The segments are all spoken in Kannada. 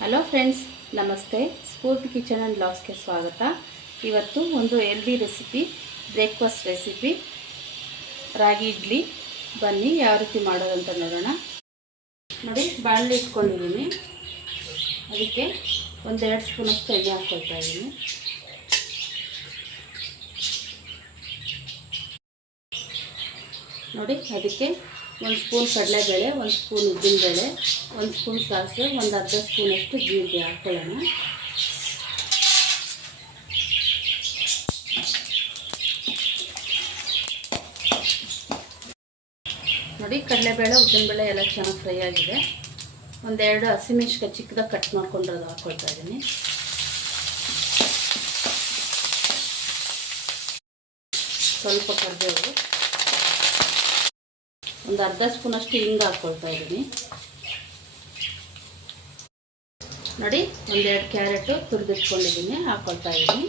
ಹಲೋ ಫ್ರೆಂಡ್ಸ್, ನಮಸ್ತೆ. ಸ್ಫೂರ್ತಿ ಕಿಚನ್ ಆ್ಯಂಡ್ ಬ್ಲಾಗ್ಸ್ಗೆ ಸ್ವಾಗತ. ಇವತ್ತು ಒಂದು ಹೆಲ್ದಿ ರೆಸಿಪಿ, ಬ್ರೇಕ್ಫಾಸ್ಟ್ ರೆಸಿಪಿ ರಾಗಿ ಇಡ್ಲಿ. ಬನ್ನಿ ಯಾವ ರೀತಿ ಮಾಡೋದಂತ ನೋಡೋಣ. ನೋಡಿ, ಬಾಣಲೆ ಇಟ್ಕೊಂಡಿದ್ದೀನಿ. ಅದಕ್ಕೆ 1-2 ಸ್ಪೂನಷ್ಟು ಎಣ್ಣೆ ಹಾಕ್ಕೊಳ್ತಾ ಇದ್ದೀನಿ. ನೋಡಿ, ಅದಕ್ಕೆ 1 ಸ್ಪೂನ್ ಕಡಲೆಬೇಳೆ, 1 ಸ್ಪೂನ್ ಉದ್ದಿನಬೇಳೆ, 1 ಸ್ಪೂನ್ ಸಾಸಿವೆ, ಒಂದು ಅರ್ಧ ಸ್ಪೂನಷ್ಟು ಜೀರಿಗೆ ಹಾಕ್ಕೊಳ್ಳೋಣ. ನೋಡಿ, ಕಡಲೆಬೇಳೆ ಉದ್ದಿನಬೇಳೆ ಎಲ್ಲ ಚೆನ್ನಾಗಿ ಫ್ರೈ ಆಗಿದೆ. 1-2 ಹಸಿಮೆಣಸಿನಕಾಯಿ ಚಿಕ್ಕದಾಗಿ ಕಟ್ ಮಾಡ್ಕೊಂಡಿರೋದು ಹಾಕ್ಕೊಳ್ತಾ ಇದ್ದೀನಿ. ಸ್ವಲ್ಪ ಕರಿಬೇವು, ಒಂದು ಅರ್ಧ ಸ್ಪೂನಷ್ಟು ಹಿಂಗೆ ಹಾಕ್ಕೊಳ್ತಾ ಇದ್ದೀನಿ. ನೋಡಿ, 1-2 ಕ್ಯಾರೆಟು ತುರಿದಿಟ್ಕೊಂಡಿದ್ದೀನಿ, ಹಾಕ್ಕೊಳ್ತಾ ಇದ್ದೀನಿ.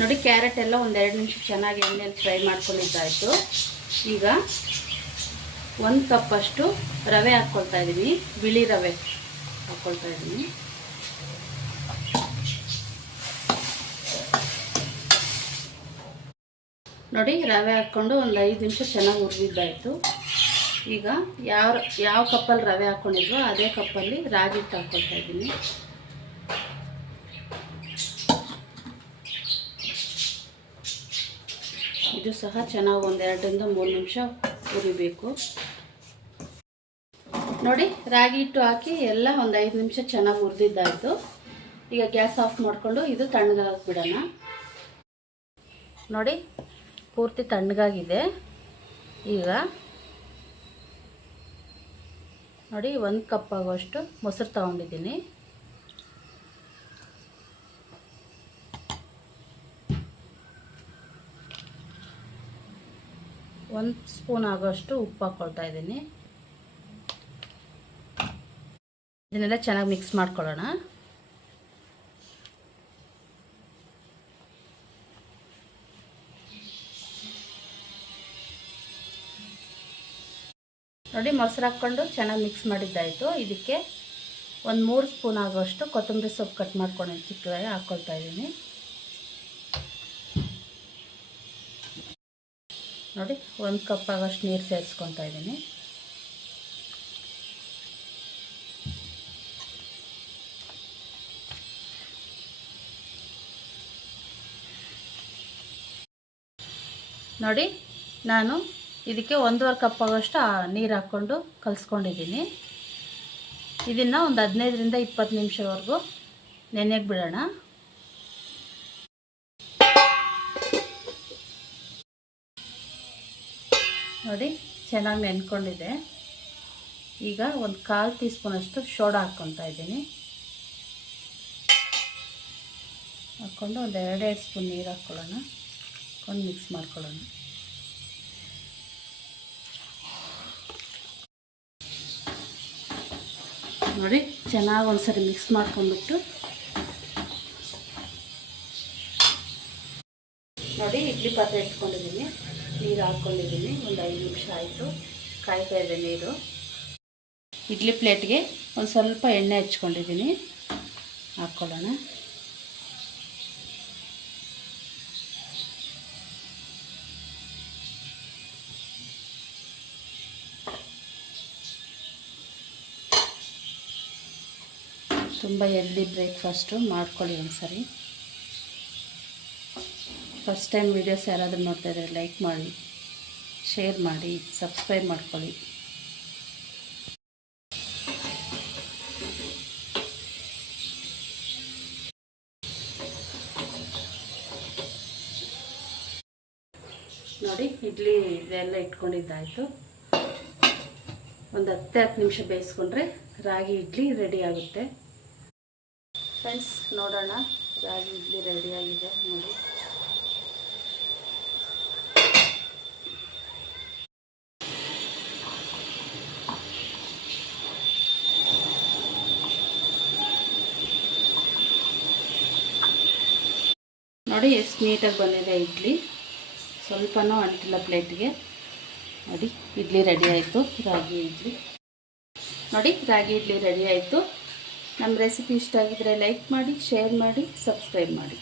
ನೋಡಿ, ಕ್ಯಾರೆಟ್ ಎಲ್ಲ 1-2 ನಿಮಿಷ ಚೆನ್ನಾಗಿ ಎಣ್ಣೆಯಲ್ಲಿ ಫ್ರೈ ಮಾಡ್ಕೊಂಡಿದ್ದಾಯಿತು. ಈಗ 1 ಕಪ್ಪಷ್ಟು ರವೆ ಹಾಕ್ಕೊಳ್ತಾ ಇದ್ದೀನಿ. ಬಿಳಿ ರವೆ ಹಾಕ್ಕೊಳ್ತಾ ಇದ್ದೀನಿ. ನೋಡಿ, ರವೆ ಹಾಕ್ಕೊಂಡು ಒಂದು 5 ನಿಮಿಷ ಚೆನ್ನಾಗಿ ಹುರಿದಿದ್ದಾಯಿತು. ಈಗ ಯಾವ ಕಪ್ಪಲ್ಲಿ ರವೆ ಹಾಕ್ಕೊಂಡಿದ್ವೋ ಅದೇ ಕಪ್ಪಲ್ಲಿ ರಾಗಿ ಹಿಟ್ಟು ಹಾಕ್ಕೊಳ್ತಾ ಇದ್ದೀನಿ. ಇದು ಸಹ ಚೆನ್ನಾಗಿ 1-2-3 ನಿಮಿಷ ಹುರಿಬೇಕು. ನೋಡಿ, ರಾಗಿ ಹಿಟ್ಟು ಹಾಕಿ ಎಲ್ಲ ಒಂದು 5 ನಿಮಿಷ ಚೆನ್ನಾಗಿ ಹುರಿದಿದ್ದಾಯಿತು. ಈಗ ಗ್ಯಾಸ್ ಆಫ್ ಮಾಡಿಕೊಂಡು ಇದು ತಣ್ಣಗಾಗಕ್ಕೆ ಬಿಡೋಣ. ನೋಡಿ, ಪೂರ್ತಿ ತಣ್ಣಗಾಗಿದೆ. ಈಗ ನೋಡಿ, 1 ಕಪ್ ಆಗುವಷ್ಟು ಮೊಸರು ತಗೊಂಡಿದ್ದೀನಿ. ಒಂದು ಸ್ಪೂನ್ ಆಗೋಷ್ಟು ಉಪ್ಪು ಹಾಕ್ಕೊಳ್ತಾ ಇದ್ದೀನಿ. ಇದನ್ನೆಲ್ಲ ಚೆನ್ನಾಗಿ ಮಿಕ್ಸ್ ಮಾಡ್ಕೊಳ್ಳೋಣ. ನೋಡಿ, ಮೊಸರು ಹಾಕ್ಕೊಂಡು ಚೆನ್ನಾಗಿ ಮಿಕ್ಸ್ ಮಾಡಿದ್ದಾಯಿತು. ಇದಕ್ಕೆ 1-3 ಸ್ಪೂನ್ ಆಗೋಷ್ಟು ಕೊತ್ತಂಬರಿ ಸೊಪ್ಪು ಕಟ್ ಮಾಡ್ಕೊಂಡು ಚಿಕ್ಕದಾಗಿ ಹಾಕ್ಕೊಳ್ತಾ ಇದ್ದೀನಿ. ನೋಡಿ, 1 ಕಪ್ ಆಗೋಷ್ಟು ನೀರು ಸೇರಿಸ್ಕೊತಾ ಇದ್ದೀನಿ. ನೋಡಿ, ನಾನು ಇದಕ್ಕೆ 1.5 ಕಪ್ ಆಗೋಷ್ಟು ನೀರು ಹಾಕ್ಕೊಂಡು ಕಲಿಸ್ಕೊಂಡಿದ್ದೀನಿ. ಇದನ್ನು ಒಂದು 15-20 ನಿಮಿಷವರೆಗೂ ನೆನೆಗೆ ಬಿಡೋಣ. ನೋಡಿ, ಚೆನ್ನಾಗಿ ನೆನ್ಕೊಂಡಿದೆ. ಈಗ 1/4 ಟೀ ಸ್ಪೂನಷ್ಟು ಸೋಡಾ ಹಾಕ್ಕೊತಾ ಇದ್ದೀನಿ. ಹಾಕ್ಕೊಂಡು ಒಂದು 2 ಸ್ಪೂನ್ ನೀರು ಹಾಕ್ಕೊಳ್ಳೋಣ. ಹಾಕ್ಕೊಂಡು ಮಿಕ್ಸ್ ಮಾಡ್ಕೊಳ್ಳೋಣ. ನೋಡಿ, ಚೆನ್ನಾಗಿ ಒಂದ್ಸರಿ ಮಿಕ್ಸ್ ಮಾಡ್ಕೊಂಡ್ಬಿಟ್ಟು ನೋಡಿ, ಇಡ್ಲಿ ಪಾತ್ರೆ ಇಟ್ಕೊಂಡಿದ್ದೀನಿ. ನೀರು ಹಾಕ್ಕೊಂಡಿದ್ದೀನಿ. ಒಂದು 5 ನಿಮಿಷ ಆಯಿತು. ಕಾಯ್ತಾ ಇದೆ ನೀರು. ಇಡ್ಲಿ ಪ್ಲೇಟ್ಗೆ ಒಂದು ಸ್ವಲ್ಪ ಎಣ್ಣೆ ಹಚ್ಕೊಂಡಿದ್ದೀನಿ. ಹಾಕ್ಕೊಳ್ಳೋಣ. ತುಂಬ ಹೆಲ್ದಿ ಬ್ರೇಕ್ಫಾಸ್ಟು ಮಾಡ್ಕೊಳ್ಳಿ ಒಂದ್ಸರಿ. ಫಸ್ಟ್ ಟೈಮ್ ವೀಡಿಯೋಸ್ ಯಾರಾದರೂ ನೋಡ್ತಾಯಿದ್ರೆ ಲೈಕ್ ಮಾಡಿ, ಶೇರ್ ಮಾಡಿ, ಸಬ್ಸ್ಕ್ರೈಬ್ ಮಾಡ್ಕೊಳ್ಳಿ. ನೋಡಿ, ಇಡ್ಲಿ ಇದೆಲ್ಲ ಇಟ್ಕೊಂಡಿದ್ದಾಯಿತು. ಒಂದು 10 ನಿಮಿಷ ಬೇಯಿಸ್ಕೊಂಡ್ರೆ ರಾಗಿ ಇಡ್ಲಿ ರೆಡಿ ಆಗುತ್ತೆ. ಫ್ರೆಂಡ್ಸ್, ನೋಡೋಣ, ರಾಗಿ ಇಡ್ಲಿ ರೆಡಿಯಾಗಿದೆ. ನೋಡಿ, ನೋಡಿ ಎಷ್ಟು ನೀಟಾಗಿ ಬಂದಿದೆ ಇಡ್ಲಿ. ಸ್ವಲ್ಪನೂ ಅಂಟಿಲ್ಲ ಪ್ಲೇಟಿಗೆ. ನೋಡಿ ಇಡ್ಲಿ ರೆಡಿ ಆಯಿತು, ರಾಗಿ ಇಡ್ಲಿ. ನೋಡಿ ರಾಗಿ ಇಡ್ಲಿ ರೆಡಿ ಆಯಿತು. ನಮ್ಮ ರೆಸಿಪಿ ಇಷ್ಟ ಆಗಿದ್ರೆ ಲೈಕ್ ಮಾಡಿ, ಶೇರ್ ಮಾಡಿ, ಸಬ್ಸ್ಕ್ರೈಬ್ ಮಾಡಿ.